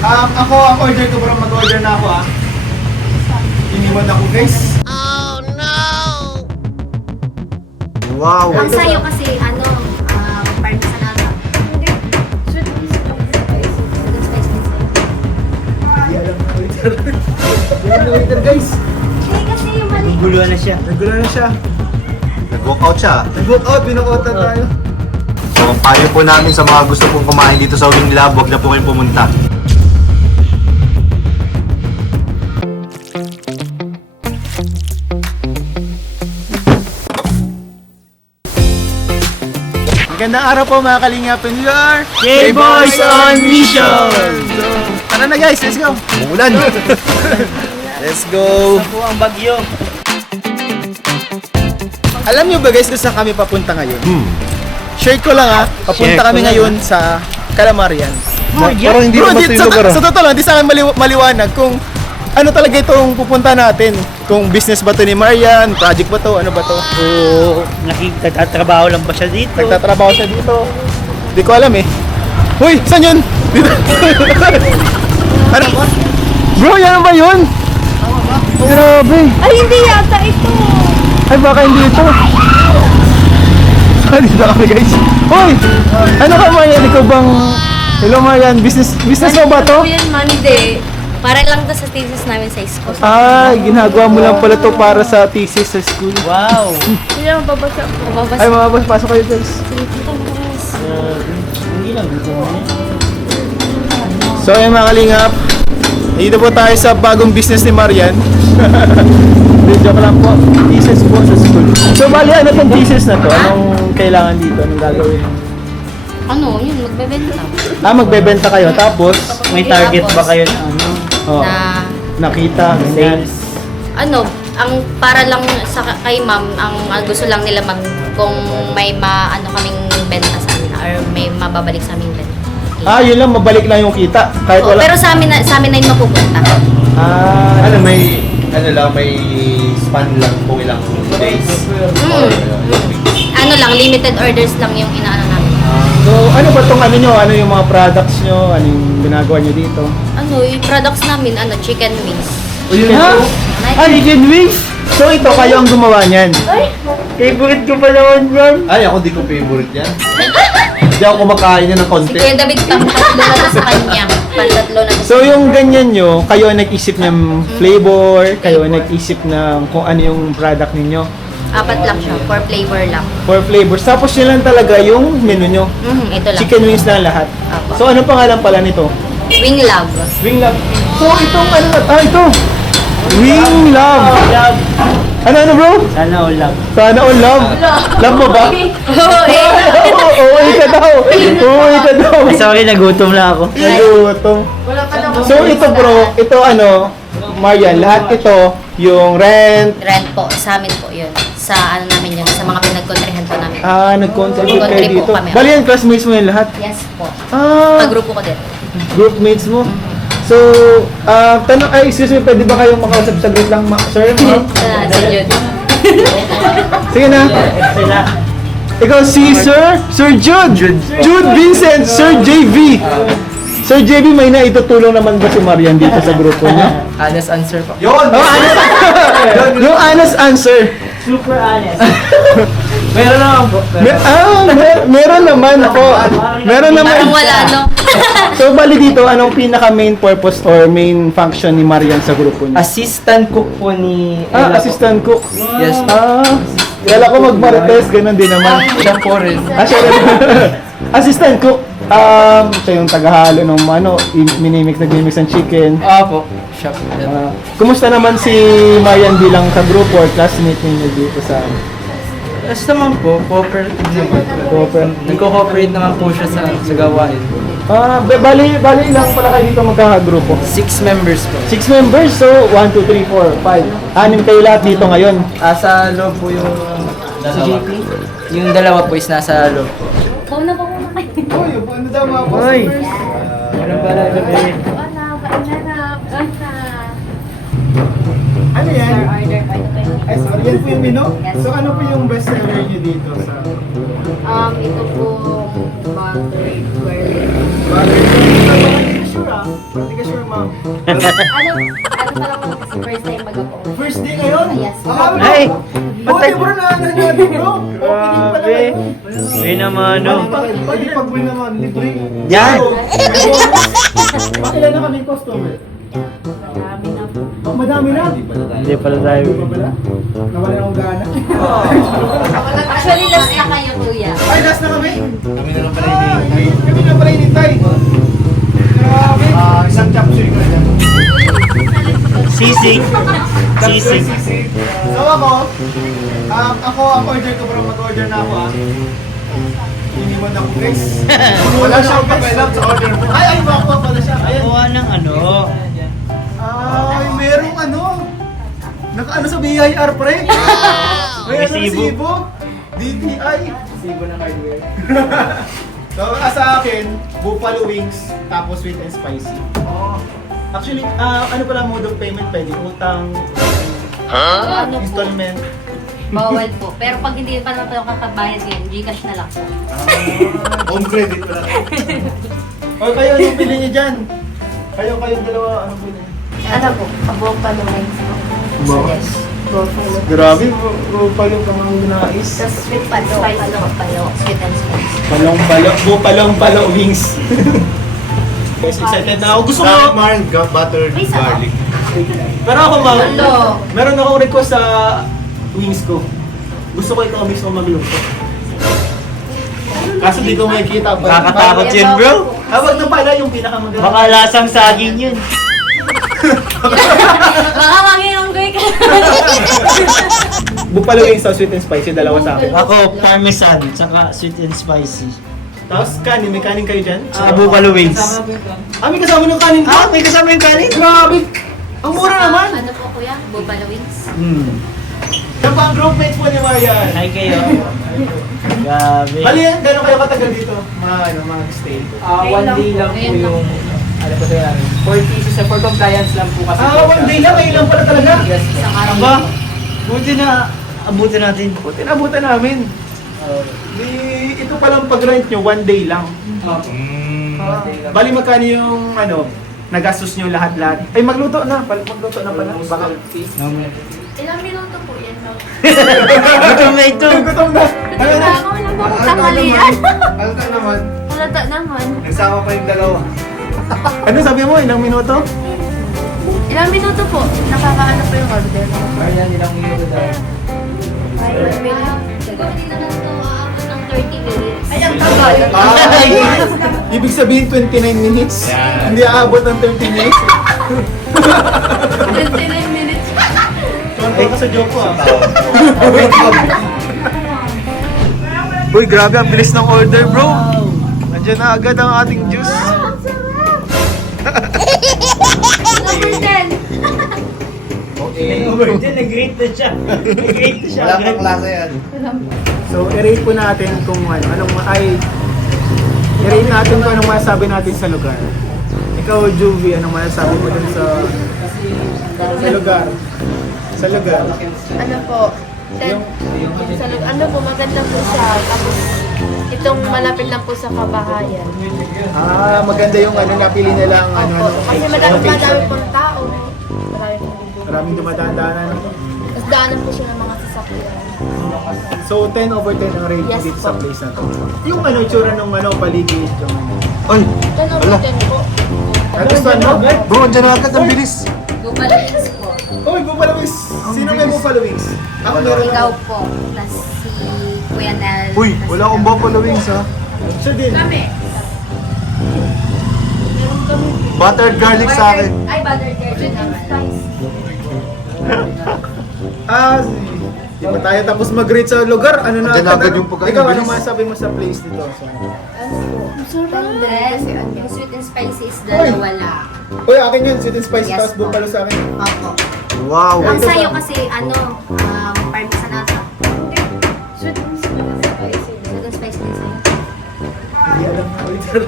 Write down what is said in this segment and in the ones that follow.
Ako, ang order ko bro, mag-order na ako Iniwan ako guys. Oh no! Wow! Ang sayo kasi, parmesan aga. Yan na waiter guys. Hindi kasi yung mali. Naguluhan na siya. Nag-order na siya. Nag-walkout siya. Nag-walk out, binakoutan tayo. So, ang payo po namin sa mga gusto pong kumain dito sa Wing Lab, huwag na po kayong pumunta. Magandang araw po mga kalingap, and we are K-Boys on Mission! So, tara na guys, let's go! Umulan! Let's go! Sa po ang bagyo. Alam nyo ba guys kung saan kami papunta ngayon? Share ko lang papunta Share kami ko lang, ngayon sa Calamarian. Parang hindi Bro, naman di, sa lugar. sa totoo lang, di sa akin maliwanag kung ano talaga itong pupunta natin. Kung business ba to ni Marian, project ba to, ano ba to? Oo, nagtatrabaho lang ba siya dito? Nagtatrabaho siya dito. Di ko alam eh. Uy, saan yun? Dito. Ano? Bro, yan ba yun? Grabe. Ay, hindi yata ito. Ay, baka hindi ito. Dito kami guys. Uy! Ano ka Marian? Ikaw bang... Hello Marian, business mo ba to? Yan man, hindi. Para lang to sa thesis namin sa school. Ginagawa mo lang pala to para sa thesis sa school. Wow! Hindi lang babasa. Babasa. Ay mga boss, pasok kayo guys. Hindi lang gusto mo niya. So ayun mga kalingap, dito po tayo sa bagong business ni Marian. Hindi, joke lang po. Thesis po sa school. So bali, ano tong thesis na to? Anong kailangan dito? Anong gagawin? Ano, yun, magbebenta. Magbebenta kayo. Tapos, May target ba kayo na ano? oh, Na, nakita. ganyan. Sales? ang para lang sa kay ma'am, ang gusto lang nila ma'am, kung may kaming benta sa amin or may mababalik sa aming benta. Yun lang, mabalik lang yung kita. Kahit Oo, wala. pero sa amin na yung mapupunta. may span lang kung ilang days. Ano lang, limited orders lang yung inaano namin. So, ano ba tong ano nyo? Ano yung mga products nyo? Ano yung ginagawa nyo dito? Yung products namin, chicken wings. Chicken wings? So, ito kayo ang gumawa niyan? Favorite ko pa naman yan! Ay, ako di ko favorite yan. Hindi ako kumakain yan ng Si konti. Kuya David, pang-tatlo na to sa kanya. Pang-tatlo na to. So, yung ganyan nyo, kayo ang nag-isip ng flavor, kayo ang nag-isip ng kung ano yung product ninyo. 4 lang siya, 4 flavor lang. 4 flavors. Tapos yun lang talaga yung menu nyo. Ito lang. Chicken wings lang lahat. Apo. So, anong pangalan pala nito? Wing love. Wing Love. So, itong ano na, ito. Wing Love. Ano bro? Sana all love. Sana all love. Love mo ba? Oo, Oo, ka daw. Oo, ka daw. Ay, sorry, nagutom lang ako. Nagutom. So, ito bro, ito Marian, lahat ito, yung rent, Rent po, sa amin po yun. Sa namin yun, sa mga pinagkontrihan po namin. nag-contribute kayo Nag-contribute dito. kami. Bali yan, classmates mo yung lahat. Yes po. Grupo Pag-grupo ko din. groupmates mo. So, excuse me, pwede ba kayong makausap sa group lang, sir? Ma'am? Si Jude. Sige na. Sila. Ikaw si Sir Jude. Jude Vincent, Sir JV. Sir JV, may naitutulong naman ba si Marian dito sa grupo niya? Honest answer po. Yun! Yung honest answer. Super honest. Meron naman po. Meron naman po. Meron naman. Parang wala, no? So, bali dito, anong pinaka main purpose or main function ni Marian sa grupo niya? Assistant cook po ni Ella po. Assistant cook. Yes po. Kala ko mag-marites, ganun din naman. Siya po rin. Siya rin. Assistant cook. Siya yung tagahalo ng nagmimix ng chicken. Opo. Siya po. Kumusta naman si Marian bilang sa grupo or classmate ninyo dito sa... Yes naman po. Cooperative naman. Nagko-cooperate naman po siya sa gawain. Bali lang pala kayo dito magkakagrupo. 6 members po. 6 members, so 1, 2, 3, 4, 5. 6 kayo lahat dito ngayon. Sa loob po yung si JP. Yung dalawa po is nasa loob po. Kung na po muna kayo. Uy, ano daw mga Uy! Meron pala gabi. Wala, painarap. Ano yan? Order pa ito. Ay, sorry, yan po yung menu? Yes. So ano po yung best seller niyo dito sa... Ito po, buttered garlic. Bagay. Sure ah. Hindi ka sure, ma'am. Ano pa lang naman kasi first time mag-apo. First day ngayon? Yes. Ay! Buti bro na natin bro. Opening pa Grabe! naman. Uy naman, ano? Pwede pag-win naman, libre. Yan! Pakilala kami yung customer. Marami na po. Oh, madami na. Hindi pala tayo. Di ba pala? Nawala na akong gana. Actually, last na kayo, kuya. Ay, last na kami. Kami na lang pala hinihintay. Kami na pala hinihintay. Grabe. Isang capsule ko lang. Sisig! Sisig! So ako ang order ko bro, mag-order na ako ah. Iniwan ako guys. Wala siyang pakialam sa order mo. Ay, makuha pala siya. Ayan. Kuha ng ano? Ay, merong ano. Naka-ano sa BIR pre. May ano Resibo. resibo. DTI. Sibo ng hardware. So, sa akin, buffalo wings, tapos sweet and spicy. Actually, ano pala mode of payment pwede? Utang, Ano po? installment. Bawal po. Pero pag hindi pa naman tayo kakabayad ngayon, Gcash na lang po. Home credit wala. O kayo, anong pili niyo dyan? Kayong dalawa, anong pili? Ano po? Buffalo wings po. Yes. Buffalo. Grabe, buffalo ka mga nais. Tapos sweet and spicy na palo. Sweet and spicy. Buffalo wings. Guys, excited na ako. Gusto Garlic ko, marl, buttered Please, ako. garlic. pero ako Hello. meron akong request sa wings ko. Gusto ko ikaw mismo magluto. Kaso di ko makikita. Nakakatakot yun, bro. Wag na pala yung pinakamaganda. Baka lasang saging yun. Baka manginganggoy ka. Buffalo wings sa sweet and spicy, dalawa sa akin. Ako, parmesan, saka sweet and spicy. Tapos kanin, may kanin kayo dyan? Saka buffalo wings. Kasama po ito. May kasama ng kanin ko? May kasama yung kanin? Grabe! Ang mura naman! Ano po kuya? Buffalo wings? Yan pa ang groupmates po ni Marian. Hi kayo. Grabe. Bali, gano'n kayo katagal dito? Mag-stay? One day lang po Ngayon lang. yung ano po tayo namin. For thesis and for compliance lang po kasi. One day lang, ngayon lang pala talaga. Yes. Isang araw. Aba, buti na abutin natin. Buti nabutan namin. Di, ito palang pag-rent nyo, one day lang. One day lang. Bali, magkano yung nagastos nyo lahat-lahat? Ay, magluto na pala. Baka. Ilang minuto po yan? Gutom na ito. Gutom na. Wala ako, alam mo kung tanghalian. Halata naman. Halata naman. Nagsama pa yung dalawa. Ano sabi mo? Ilang minuto? Ilang minuto po? Nakakaano po yung order mo? Marian, ilang minuto dahil. Ay, 1 minute. Hindi na lang ito aabot ng 30 minutes. Ay, ang Ibig sabihin 29 minutes? Hindi aabot ng 30 minutes? 29 minutes. Tonto ka sa joke ko ah. Uy, grabe, ang bilis ng order bro. Nandiyan na agad ang ating juice. Number 10. Diyan, nag-rate na siya. Nag-rate na siya. Wala agad. pang klase yan. So, i-rate po natin kung i-rate natin kung anong masasabi natin sa lugar. Ikaw, Juvie, anong masasabi mo dun sa lugar? Sa lugar. Ano po, ano po, maganda po siya. Tapos, itong malapit lang po sa kabahayan. Maganda yung napili nilang Opo, kasi madami location. pong tao. Marami pong Maraming dumadaan-daanan. Tapos daanan po siya ng mga sasakyan. So, 10 over 10 ang rating Yes, dito sa po. place na to. Yung itsura ng paligid, yung Ay! Ito over 10 po. Nagustuhan mo? Bro, andyan na agad ang bilis. Buffalo wings po. Uy, Buffalo Wings! Sino may Buffalo Wings? Ako meron Ikaw po. Tapos si Kuya Nel. Uy, wala akong buffalo wings ha. Siya din. Buttered garlic sa akin. Ay, butter garlic naman. Di ba tayo tapos mag-rate sa lugar? Ano na? Andyan na agad yung pagkain, Ikaw, bilis. anong masasabi mo sa place dito? Then, yung sweet and spicy is dalawa lang. Uy, akin yun. Sweet and spicy, Yes, tapos po. Buffalo sa akin. Opo. Wow. Ang sayo kasi, parmesan ata. Sweet and spicy. Sweet and spicy din sa'yo. Hindi alam na waiter.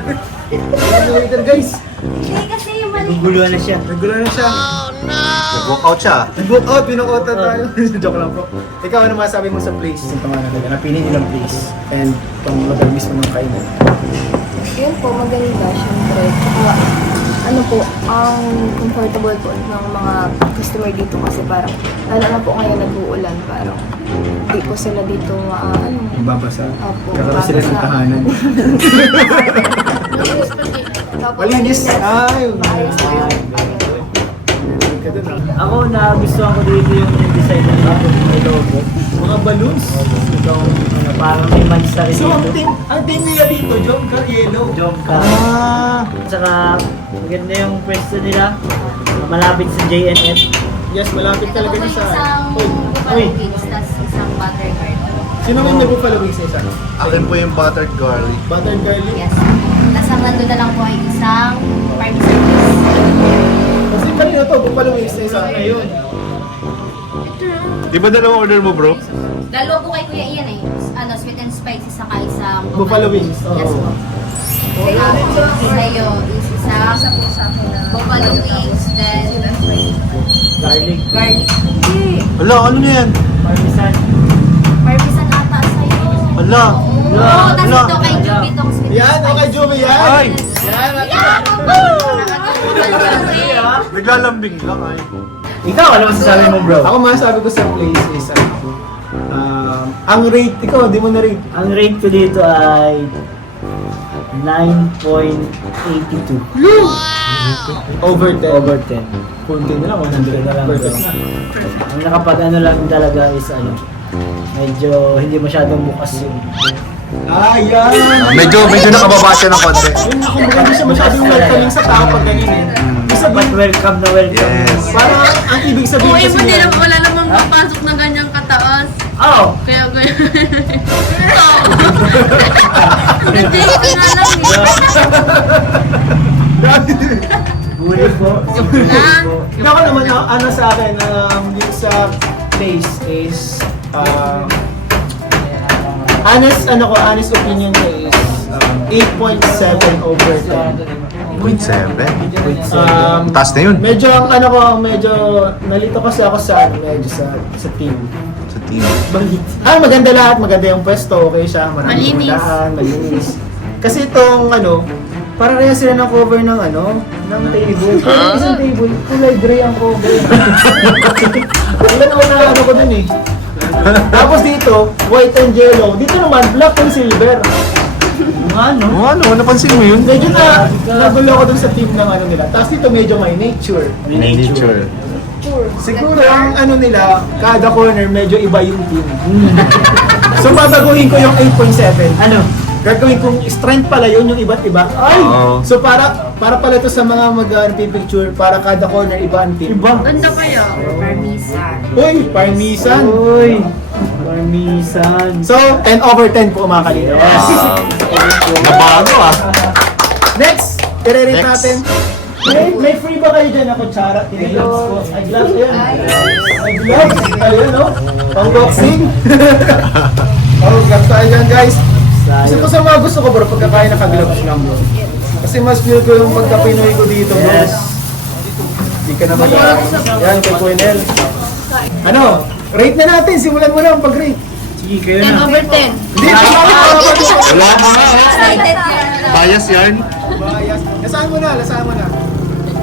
Alam na waiter, guys. Hindi kasi yung mali. Guguluhan na siya. Nagulo na siya. Nag-walk out siya. Nag-book out, pinakota tayo. Joke lang po. Ikaw, ano masasabi mo sa place? Ito nga natin. Napili nilang place. And itong lugar mismo ng kainan. Yun po, maganda. Siyempre. Tsaka, ano po, ang comfortable po ng mga customer dito kasi parang, lalo na po ngayon nag-uulan, parang hindi po sila dito Babasa. Opo, Kakaroon sila ng babasa. tahanan. Tapos, Malinis. Ay, maayos po yun. ka dun, ah. Ako nagustuhan ko dito yung design nila, may logo. Mga balloons. Itong parang may mansa rin So, dito. ang team nila dito, John Car Yellow. Jom ka. Ah, Tsaka maganda yung pwesto nila. Malapit sa JNF. yes, malapit Ito po talaga po sa... isang Uy, buffalo wings, tas isang butter garlic. sino may nag-buffalo wings sa isa? Akin po yung buttered garlic. Butter garlic? Yes. Tas ang nandun na lang po ay isang parmesan cheese. Kasi kanina to, buffalo wings sa isa. Ayun. Di ba dalawang order mo, bro? Dalawa po kay Kuya Ian eh. Ano, sweet and spicy saka isang Buffalo wings, oo. Yes po. Sa'yo is isang buffalo wings, then Garlic. garlic. Hala, ano na yan? Parmesan. Parmesan ata sa'yo. Hala. Oo, tas Hala. ito kay Juby tong sweet and Yan, okay, spicy. Jumi, yan. Ay! Yeah! Naglalambing lang ay. Ikaw, ano masasabi mo, bro? Ako masasabi ko sa place is, ang rate, ikaw, di mo na rate. Ang rate ko dito ay 9.82. Over 10. Over 10. Kunti na lang, 100 na lang, perfect bro. na. Ang nakapag ano lang talaga is ano, medyo hindi masyadong bukas yung Ah, yan. Medyo nakababa siya ng konti. Ayun, ako maganda siya masyadong welcoming sa tao pag ganyan eh. Ibig But sabihin, welcome na welcome. Yes. parang ang ibig sabihin Oo, kasi hindi yan, naman wala namang papasok na ganyang kataas. Oh! Kaya hindi ko na lang Guli po. Hindi ako naman, ano sa akin, yung sa place is, honest opinion ko is 8.7 over 10. 0.7. Taas na yun. Medyo nalito kasi ako sa medyo sa team. Sa team. Maganda lahat, maganda yung pwesto, okay siya, maraming Malinis. daan, malinis. Kasi itong para kaya sila ng cover ng ng table. Pero isang table, kulay gray ang cover. Wala na ko dun eh. Tapos dito, white and yellow. Dito naman, black and silver. Napansin mo yun? Medyo nagulo ako dun sa team ng nila. Tapos dito medyo may nature. Nature. Siguro ang nila, kada corner medyo iba yung team. So babaguhin ko yung 8.7. Ano? Gagawin kong strength pala yun, yung iba't iba. Ay! Oo. So para pala to sa mga mag-picture, para kada corner iba ang team. Iba? Ganda kaya. Parmesan. Uy! Parmesan! Uy! Parmesan. So, 10 over 10 po mga kalina. Yes. Nabago ah. Next! I-rate Next. natin. May free ba kayo dyan na kutsara? Gloves po. Ay, gloves yan. Ay, gloves. Ayun, no? Pang-boxing. Gloves tayo dyan, guys. Kasi po sa mga gusto ko, bro, pagkakain naka-gloves lang, bro. Kasi mas feel ko yung pagka-Pinoy ko dito, bro. Yes. Hindi ka na yan, kay Kuenel. Ano? Rate na natin. Simulan mo na ang pag-rate. Sige, kayo 10 na. over 10. Hindi, Wala ka nga. Excited ka na. Bias yarn. Bias. Lasaan mo na.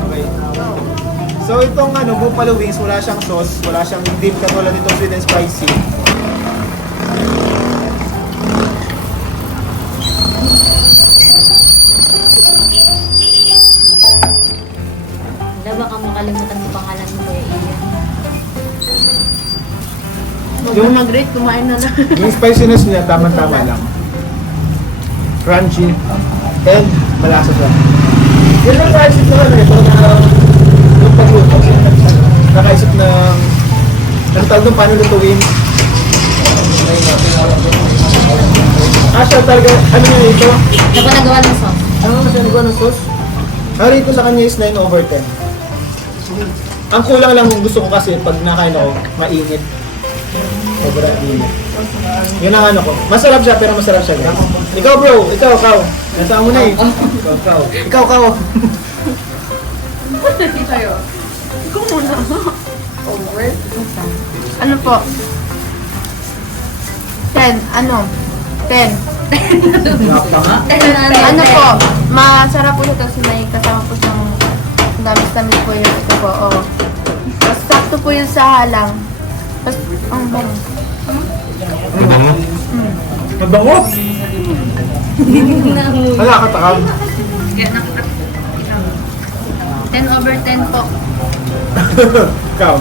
Okay. So itong buffalo wings, wala siyang sauce, wala siyang dip katulad nitong sweet and spicy. Wala baka makalimutan mo pangalan mo Kuya Ian. Yung nag-rate, kumain na lang. Yung spiciness niya, tama-tama lang. Crunchy. And malasa siya. Yun lang nakaisip na ito na yung pagluto. Nakaisip ng tawag doon paano lutuin. Siya talaga, niya ito? Ano ba nagawa ng sauce? Ano naman siya nagawa ng sauce? Ang rate ko sa kanya is 9 over 10. Ang kulang lang yung gusto ko kasi pag nakain ako, mainit. Sobrang init. Yun ang ko. Masarap siya pero masarap siya guys. Ikaw bro, ikaw. Nasaan mo na eh. Ikaw. Ano po? 10. Ano? 10. Ano po? Masarap po siya kasi may kasama po siyang matamis po yung ito po. Oh. Tapos sakto po yung sa halang. Tapos, ang bango. Ang bango. Mabango? Wala ka takam. 10/10 po. Ikaw.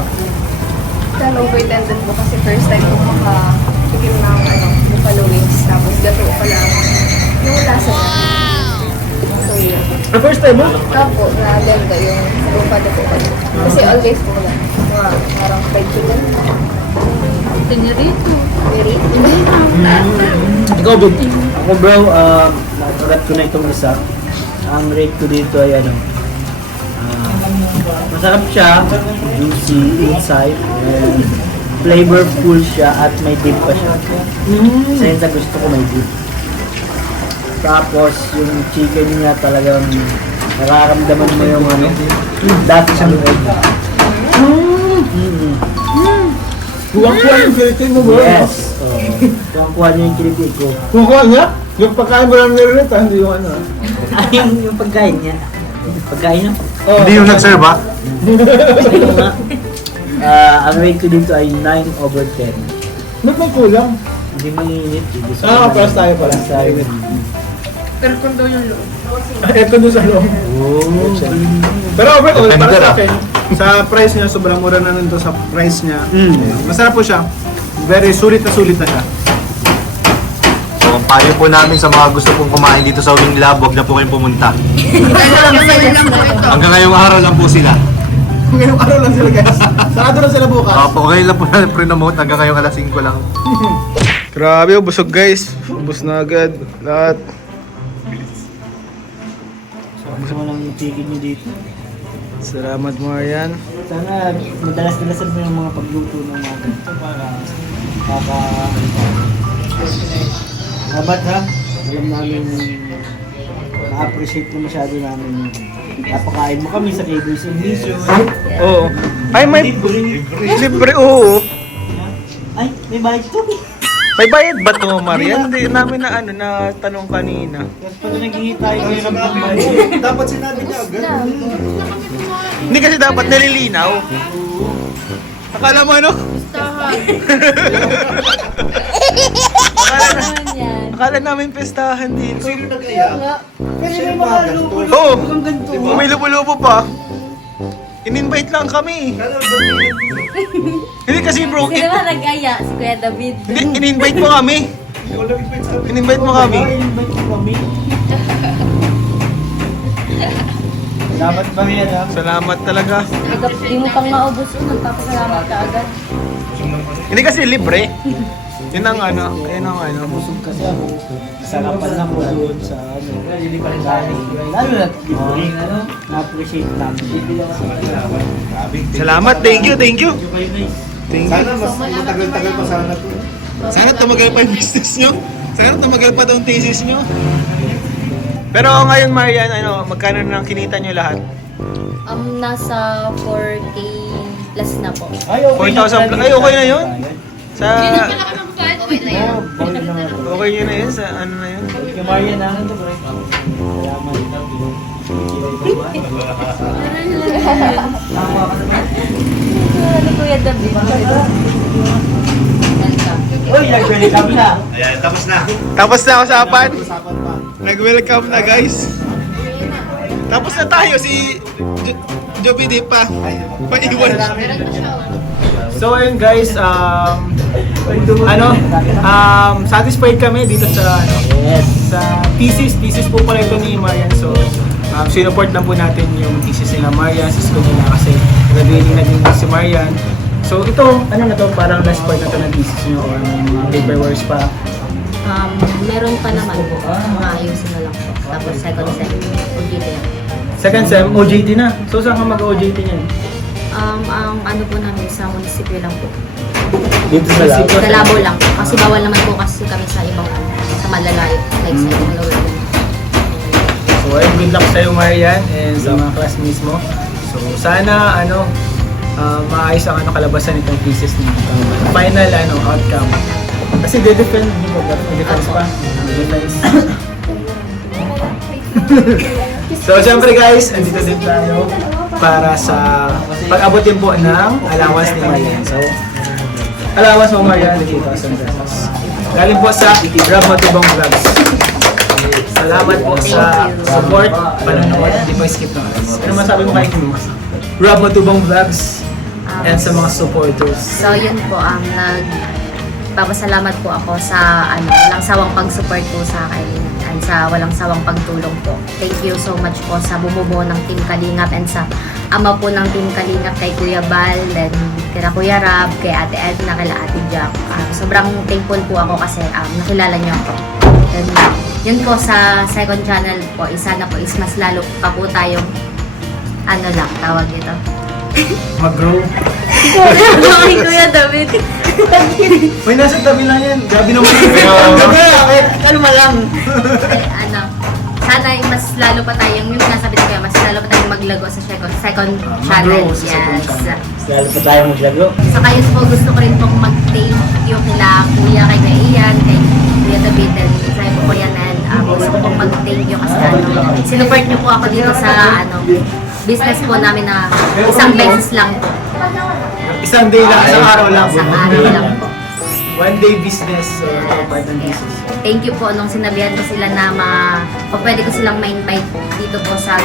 Tanong ko din po kasi first time ko makatikim ng buffalo wings. Tapos gato pa lang yung lasa niya. So yun. First time mo? Opo, na-lenda yung buffalo po. Kasi always po lang. Parang fried chicken. Tinirito. Very Ikaw, Bob. Ako bro, natrap ko na itong isa. Ang rate ko dito ay masarap siya, juicy inside, and flavorful siya at may dip pa siya. Isa yun sa gusto ko, may dip. Tapos yung chicken niya talagang nararamdaman mo yung dati sa loob. Kuha yung kilitin mo, bro. Yes. Kuha niya yung kilitin ko. Kuha niya? Yung pagkain mo lang nililit, hindi yung ano. Ay, yung pagkain niya. Pagkain niya? Hindi yung nag-serve ha? Ayun nga. Ang rate ko dito ay 9/10. Ba't may kulang? Hindi mainit. Paras tayo pala. Paras tayo. Aircon daw yung loob. Aircon doon sa loob. Oh. Pero overall, para Tender, sa akin, sa price niya, sobrang mura na nito sa price niya. Masarap po siya. Very sulit na siya. So, ang payo po namin sa mga gusto pong kumain dito sa Wing Lab, huwag na po kayong pumunta. Hanggang ngayong araw lang po sila. Ngayong araw lang sila guys. Sarado na sila bukas. Opo, ngayon lang po na pre-nomote hanggang ngayong alas 5 lang. Grabe, busog guys. Ubus na agad. Lahat. Gusto mo lang yung chicken niyo dito. Salamat mo yan. Sana madalas-dalasan mo yung mga pagluto ng mga ganito para Salamat ha. Alam namin na-appreciate mo masyado namin yung napakain mo kami sa Cables and Mission. Oo. Ay, may libre, oo. Ay, may bayad to. May bayad ba to, Marian? Hindi namin na tanong kanina. Kasi pag naghihingi tayo ng hirap ng bayad. Dapat sinabi niya agad. Hindi kasi dapat nalilinaw. Akala mo ano? Akala namin pestahan dito. Sino nag-aya? Kasi may mga lupo. Oo. May lupo-lupo pa. In-invite lang kami. Hindi kasi bro, Hindi naman nag-aya si Kuya David. hindi, in-invite mo kami. In-invite mo kami. Invite mo kami. Dapat ba yan ha? Salamat talaga. Hindi mo pang maubos yun, nagpapasalamat ka agad. Hindi kasi libre. Yun ang Busog kasi ako. Sarapan lang po doon sa lalo na libreng na-appreciate namin. Salamat, thank you. Thank you. Sana mas matagal-tagal pa sana po. Sana tumagal pa yung business nyo. Sana tumagal pa itong thesis nyo. Pero ngayon, Marian, magkano na kinita nyo lahat? Nasa 4K plus na po. Ay, okay 4,000 plus. Ay, okay na yun? Sa... Okay na yun. Okay nyo na yun? Sa ano na yun? Kay Marian na ito, bro. Salamat. Ano Kuya David? Uy, nag-welcome na. Ayan, tapos na. Tapos na usapan. Nag-welcome na, guys. Tapos na tayo. Si Joby di pa. Paiwan. So ayun guys, satisfied kami dito sa sa thesis po pala ito ni Marian. So sinuport lang po natin yung thesis nila Marian sa school nila kasi graduating na din si Marian. So ito, parang last part na ito ng thesis nyo or may mga paperworks pa. Meron pa naman po. Maayusin na lang po. Tapos second sem, OJT na. Second sem, OJT na. So saan ka mag-OJT niyan? Ang ano po namin sa munisipyo lang po. Dito sa lab. Sa labo lang. Kasi bawal naman po kasi kami sa ibang sa malalayo. Like sa ibang lower. So ayun, good luck sa'yo Marian and sa mga classmates mo. So sana maayos ang kalabasan nitong thesis niyo. Final outcome. Kasi de-defend niyo po ba? Defense pa. Defense. So syempre guys, andito din tayo para sa pag-abot din po ng allowance ni Marian. So, allowance mo Marian, 8,000 pesos. Galing po sa Rob Matubang Vlogs. Salamat po sa support, panonood, hindi po skip ng ads. Ano masabi mo kay Kim? Rob Matubang Vlogs and sa mga supporters. So yun po, nagpapasalamat po ako sa walang sawang pag-support po sa akin and sa walang sawang pagtulong po. Thank you so much po sa bumubuo ng Team Kalingap and sa ama po ng Team Kalingap kay Kuya Bal, then kay Kuya Rab, kay Ate Edna, kay Ate Jack. Sobrang thankful po ako kasi nakilala niyo ako. Then, yun po sa second channel po, isa na po is mas lalo pa po tayong tawag ito. Mag-grow. Ay, Kuya David. May nasa tabi lang yan. Grabe naman yun. Kalma lang. Ay, sana mas lalo pa tayong, yung nasabi ko kaya, mas lalo pa tayong maglago sa second channel. Mag-grow sa second Yes. channel. Lalo pa tayo maglago. Saka yun po, gusto ko rin pong mag-thank you kila Kuya, kay Ian, kay Kuya David, and kay Kuya Nan. Gusto ko pong mag-thank you kasi sinuport niyo po ako dito sa business po namin na isang beses lang po. Isang day lang, isang araw lang. Isang araw lang po. One day business. So, part ng business. Thank you po nung sinabihan ko sila na pwede ko silang ma-invite dito po sa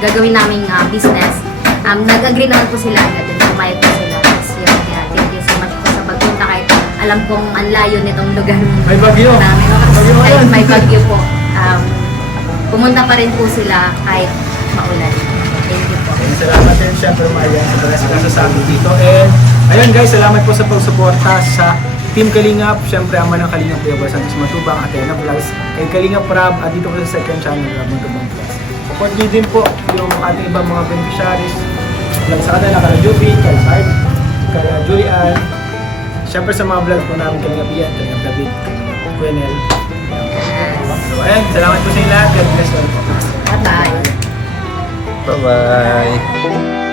gagawin naming business. Nag-agree naman po sila agad din. Pumayag po sila. Kaya thank you so much po sa pagpunta kahit alam kong ang layo nitong lugar May bagyo. namin. Bagyo Kahit ngayon. may bagyo po. Pumunta pa rin po sila kahit maulan. Thank you po. And salamat din syempre Marian sa pagkasikaso sa amin dito. And ayun guys, salamat po sa pagsuporta sa Team Kalingap. Syempre ang manang Kalingap Kuya Boy Santos Matubang, Ate Edna Vlogs, kay Kalingap Rab, at dito po sa second channel Rob Matubang Vlogs. Support nyo din po yung ating ibang mga beneficiaries. Vlog sa kanila, kala Juby, kala Sard, kala Julian. Syempre sa mga vlog po namin Kalingap Ian, Kalingap David, Kalingap Gwenel. So ayun, salamat po sa inyo lahat. God bless you all po. Bye-bye. Bye-bye!